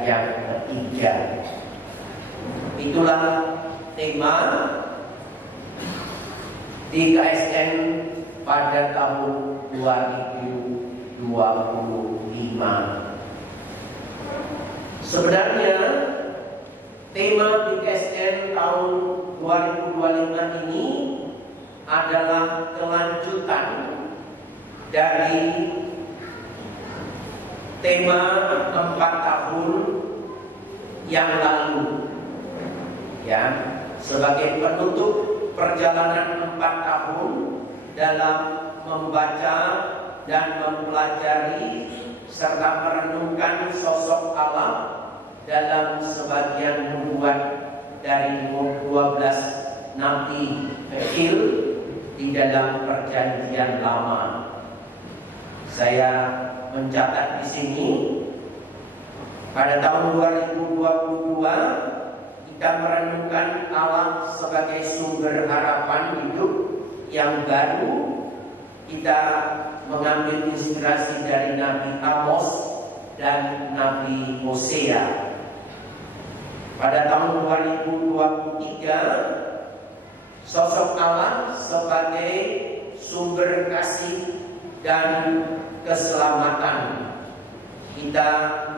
yang ketiga. Itulah tema di KSN pada tahun 2025. Sebenarnya tema di KSN tahun 2025 ini adalah kelanjutan dari tema 4 tahun yang lalu, ya, sebagai penutup perjalanan 4 tahun dalam membaca dan mempelajari serta merenungkan sosok Allah dalam sebagian nubuat dari 12 nabi kecil di dalam perjanjian lama. Saya mencatat di sini pada tahun 2022 kita merenungkan Allah sebagai sumber harapan hidup yang baru. Kita mengambil inspirasi dari Nabi Amos dan Nabi Hosea. Pada tahun 2023 sosok Allah sebagai sumber kasih dan keselamatan. Kita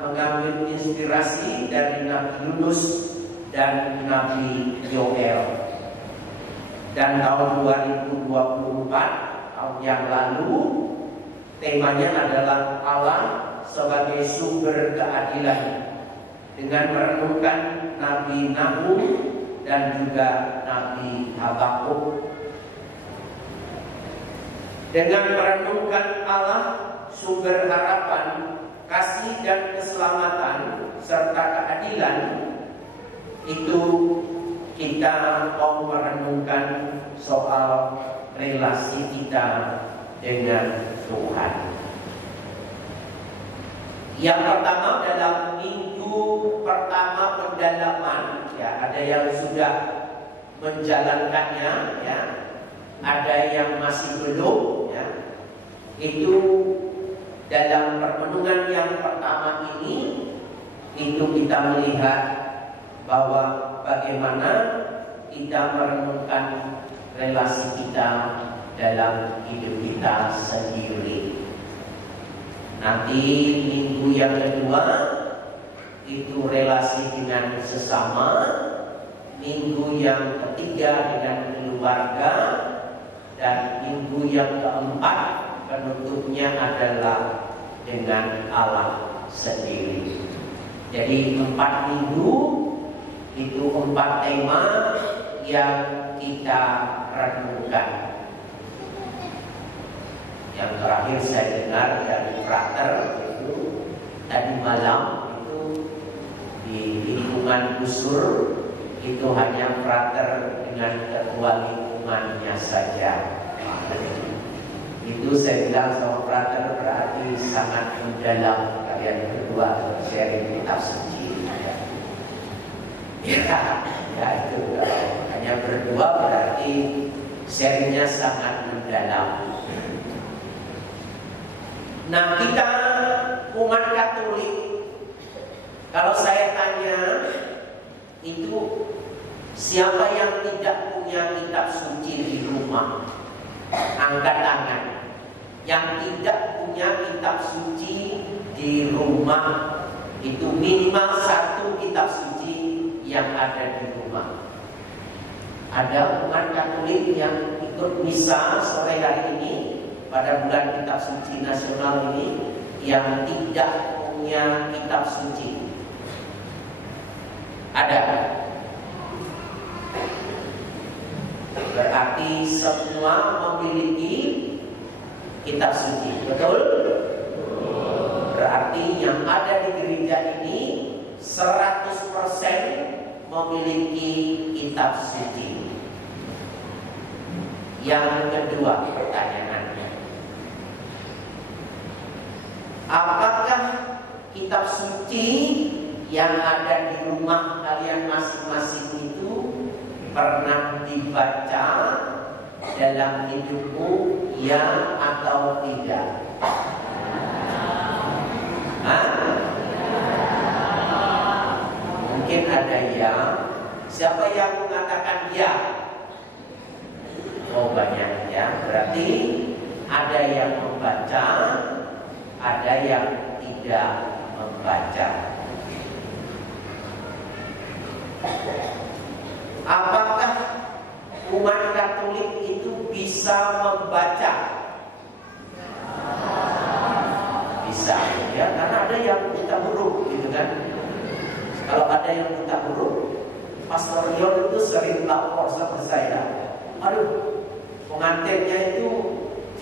mengambil inspirasi dari Nabi Yunus dan Nabi Yoel. Dan tahun 2024, tahun yang lalu, temanya adalah Allah sebagai sumber keadilan, dengan merenungkan Nabi Nahum dan juga Nabi Habakuk. Dengan merenungkan Allah sumber harapan, kasih dan keselamatan serta keadilan, itu kita mau merenungkan soal relasi kita dengan Tuhan. Yang pertama dalam minggu pertama pendalaman, ya, ada yang sudah menjalankannya, ya, ada yang masih belum, ya. Itu dalam permenungan yang pertama ini, itu kita melihat bahwa bagaimana kita merenungkan relasi kita dalam hidup kita sendiri. Nanti minggu yang kedua itu relasi dengan sesama, minggu yang ketiga dengan keluarga, dan minggu yang keempat penutupnya adalah dengan Allah sendiri. Jadi 4 minggu itu 4 tema yang kita renungkan. Yang terakhir saya dengar dari frater itu tadi malam itu di lingkungan Gusur itu hanya frater dengan ketua lingkungannya saja. Itu saya bilang sama frater berarti sangat mendalam kalian berdua sharing kitab suci. Ya itu hanya berdua berarti sharingnya sangat mendalam. Nah, kita umat Katolik, kalau saya tanya itu siapa yang tidak punya kitab suci di rumah? Angkat tangan. Yang tidak punya kitab suci di rumah, itu minimal 1 kitab suci yang ada di rumah. Ada umat Katolik yang ikut misa sore hari ini pada bulan kitab suci nasional ini yang tidak punya kitab suci. Ada. Berarti semua memiliki kitab suci, betul? Berarti yang ada di gereja ini 100% memiliki kitab suci. Yang kedua pertanyaannya, apakah kitab suci yang ada di rumah kalian masing-masing itu pernah dibaca dalam hidupmu, ya atau tidak? Hah? Mungkin ada yang, siapa yang mengatakan ya? Oh banyak ya. Berarti ada yang membaca, ada yang tidak membaca. Apakah umat Katolik itu bisa membaca? Bisa ya, karena ada yang buta huruf gitu kan. Kalau ada yang buta huruf, Pastor Yon itu sering lapor sama saya, aduh pengantinnya itu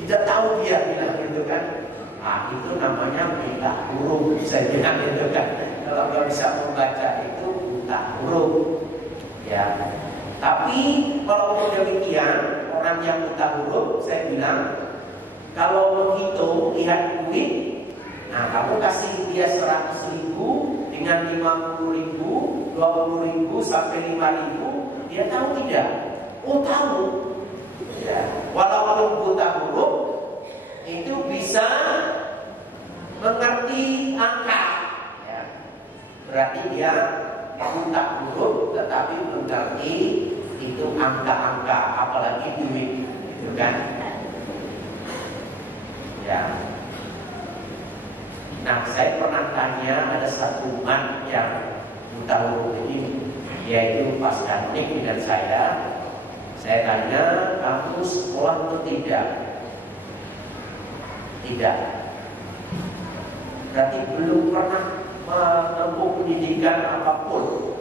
tidak tahu dia bilang gitu kan. Ah itu namanya buta huruf, saya bilang gitu kan. Kalau nggak bisa membaca itu buta huruf ya. Tapi kalau demikian, orang yang buta huruf, saya bilang kalau menghitung, lihat duit, nah kamu kasih dia 100.000 dengan 50.000, 20.000 sampai 5.000, dia tahu tidak? Oh tahu. Ya. Walaupun buta huruf, itu bisa mengerti angka. Ya. Berarti dia buta huruf, tetapi mengerti itu angka-angka, apalagi duit, gitu kan? Ya. Nah, saya pernah tanya ada satu umat yang buta huruf ini, yaitu Pas Danik dengan saya. Saya tanya, kamu sekolah atau tidak? Tidak. Berarti belum pernah menempuh pendidikan apapun.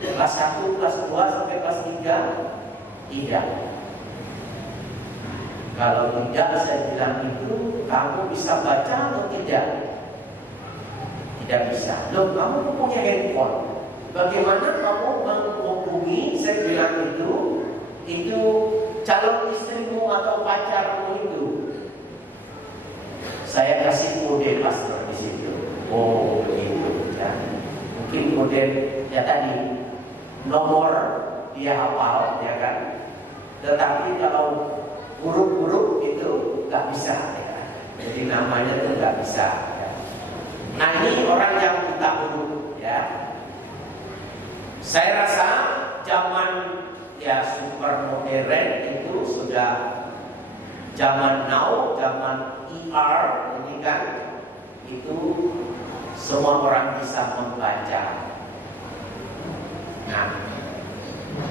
Kelas 1, kelas 2 sampai kelas 3 tidak. Kalau tidak, saya bilang itu kamu bisa baca atau tidak? Tidak bisa. Loh, kamu punya handphone. Bagaimana kamu menghubungi? Saya bilang itu calon istrimu atau pacarmu itu. Saya kasih kode pastor di situ. Oh, begitu ya. Mungkin kode ya tadi nomor dia hafal ya kan. Tetapi kalau huruf-huruf itu nggak bisa ya. Jadi namanya itu nggak bisa ya. Nah ini orang yang buta huruf ya. Saya rasa zaman ya super modern itu sudah zaman now, zaman ini kan itu semua orang bisa membaca. Nah,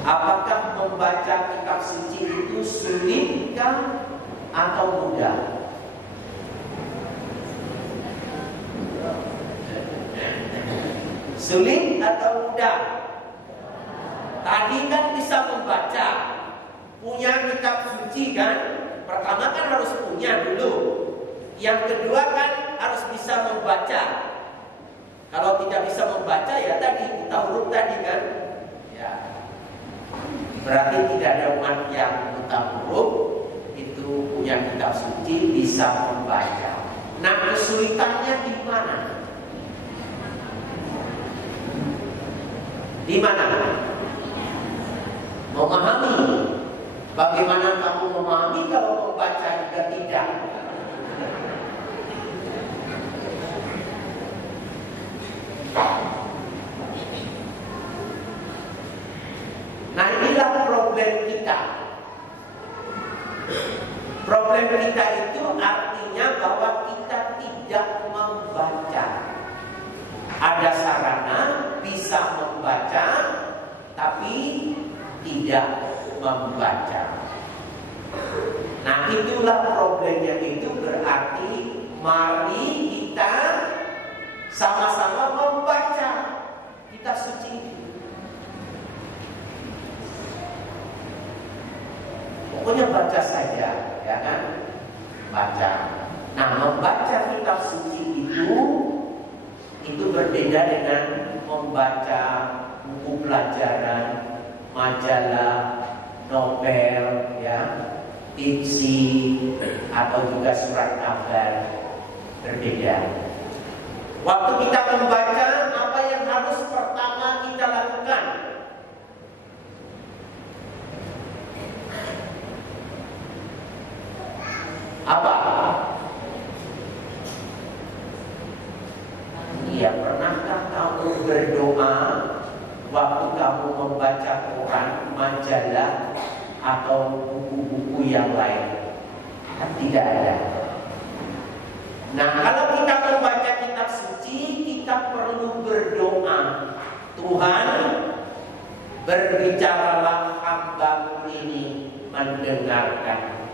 apakah membaca kitab suci itu sulitkah atau mudah? Sulit atau mudah? Tadi kan bisa membaca, punya kitab suci kan? Pertama kan harus punya dulu. Yang kedua kan harus bisa membaca. Kalau tidak bisa membaca ya tadi buta huruf tadi kan. Ya. Berarti tidak ada umat yang buta huruf itu punya kitab suci bisa membaca. Nah kesulitannya di mana? Di mana? Memahami. Bagaimana kamu memahami kalau membaca juga tidak? Nah inilah problem kita. Problem kita itu artinya bahwa kita tidak membaca. Ada sarana bisa membaca, tapi tidak membaca. Nah itulah problemnya. Itu berarti mari kita sama-sama membaca kitab suci. Pokoknya baca saja, ya kan? Baca. Nah membaca kitab suci itu berbeda dengan membaca buku pelajaran, majalah, novel, ya, fiksi, atau juga surat kabar. Berbeda. Waktu kita membaca, apa yang harus pertama kita lakukan? Apa? Ya, pernahkah kamu berdoa waktu kamu membaca koran, majalah, atau buku-buku yang lain? Kan tidak ada. Nah, kalau kita membaca kitab suci, kita perlu berdoa. Tuhan, berbicaralah hamba-Mu ini mendengarkan.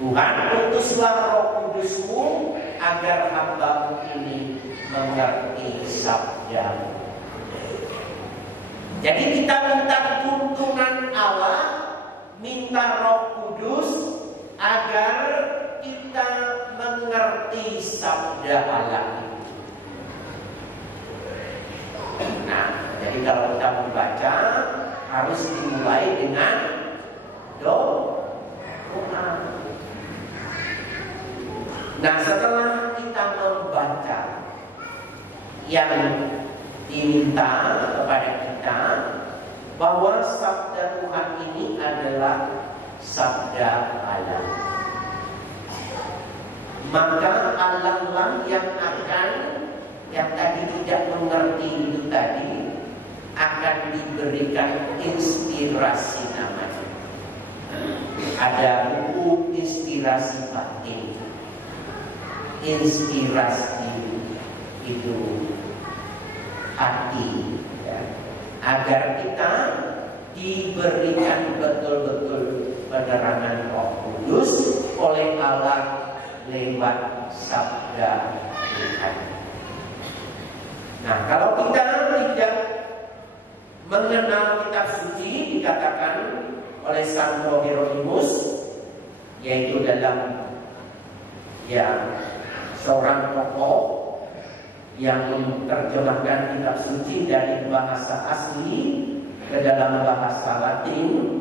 Tuhan, utuslah Roh Kudus-Mu agar hamba-Mu ini mengerti sabda-Mu. Jadi kita minta tuntunan Allah, minta Roh Kudus agar kita mengerti sabda Allah itu. Nah, jadi kalau kita membaca harus dimulai dengan doa. Nah, setelah kita membaca yang diminta kepada kita bahwa sabda Tuhan ini adalah sabda Allah, maka Allah lah yang tadi tidak mengerti itu tadi akan diberikan inspirasi namanya. Ada buku inspirasi batin. Inspirasi itu hati, ya, agar kita diberikan betul-betul penerangan Roh Kudus oleh Allah lewat sabda Tuhan. Nah, kalau kita tidak mengenal kitab suci, dikatakan oleh Santo Hieronymus, yaitu dalam seorang tokoh yang menerjemahkan kitab suci dari bahasa asli ke dalam bahasa Latin.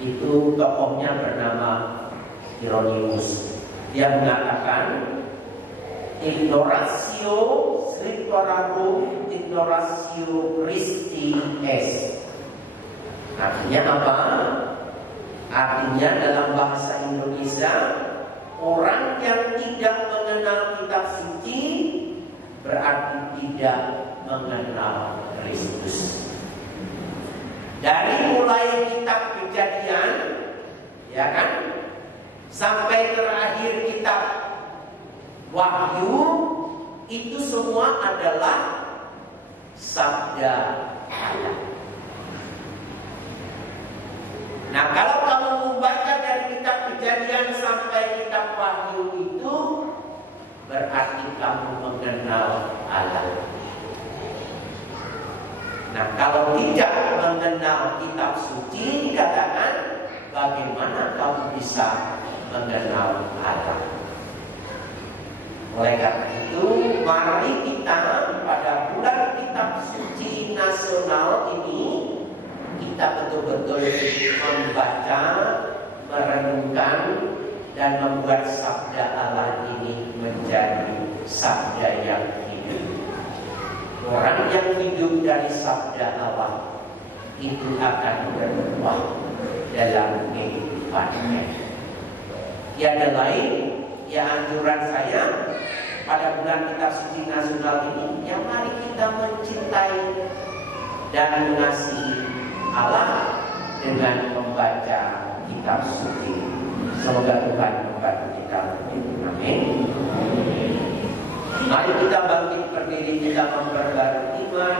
Itu tokohnya bernama Hieronymus. Dia mengatakan ignoratio scriptorarum ignoratio Christi est. Artinya apa? Artinya dalam bahasa Indonesia, orang yang tidak mengenal kitab suci berarti tidak mengenal Kristus. Dari mulai kitab Kejadian, ya kan, sampai terakhir kitab Wahyu, itu semua adalah sabda Allah. Nah, kalau kamu membaca dari kitab Kejadian sampai kitab Wahyu itu berarti kamu mengenal Allah. Nah, kalau tidak mengenal kitab suci, dikatakan bagaimana kamu bisa mengenal Allah? Oleh karena itu, mari kita pada bulan kitab suci nasional ini kita betul-betul membaca, merenungkan, dan membuat sabda Allah ini menjadi sabda yang hidup. Orang yang hidup dari sabda Allah itu akan berubah dalam kehidupannya. Tiada lain, ya anjuran saya pada bulan kitab suci nasional ini, yang mari kita mencintai dan mengasihi Allah dengan membaca kitab suci. Semoga Tuhan membantu kita. Amin. Mari kita bangkit berdiri, kita memperbarui iman.